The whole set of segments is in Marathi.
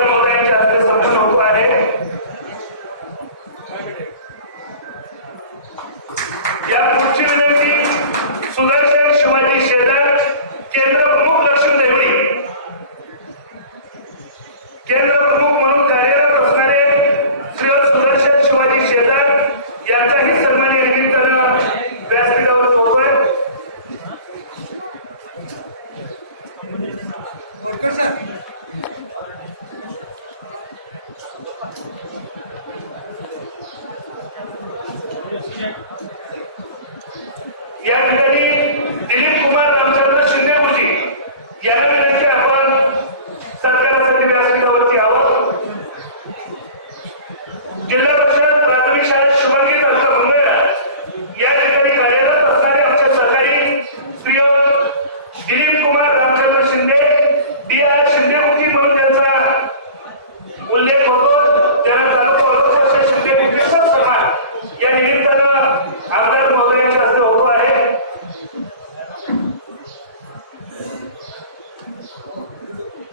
प्रोग्राम जास्त सफल होतो आहे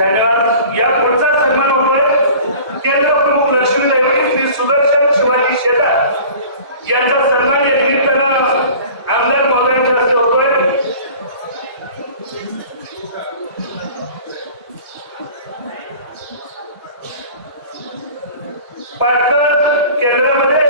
धन्यवाद. या पुढचा सन्मान होतोय. केंद्र प्रमुख लक्ष्मीदेवी श्री सुदर्शन शिवाजी शेलार यांचा सन्मान या निमित्तानं आमदार महोदयांच्या हस्ते होतोय. पाटकर केंद्रामध्ये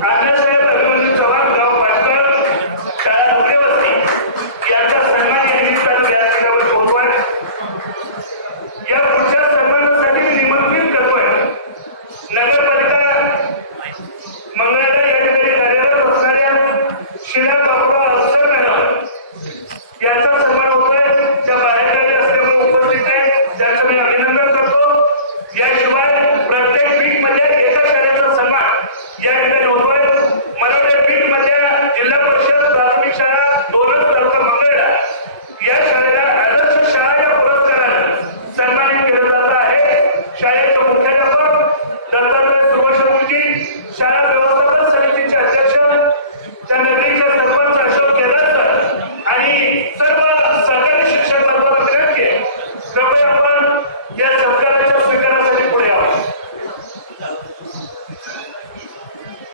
काँग्रेस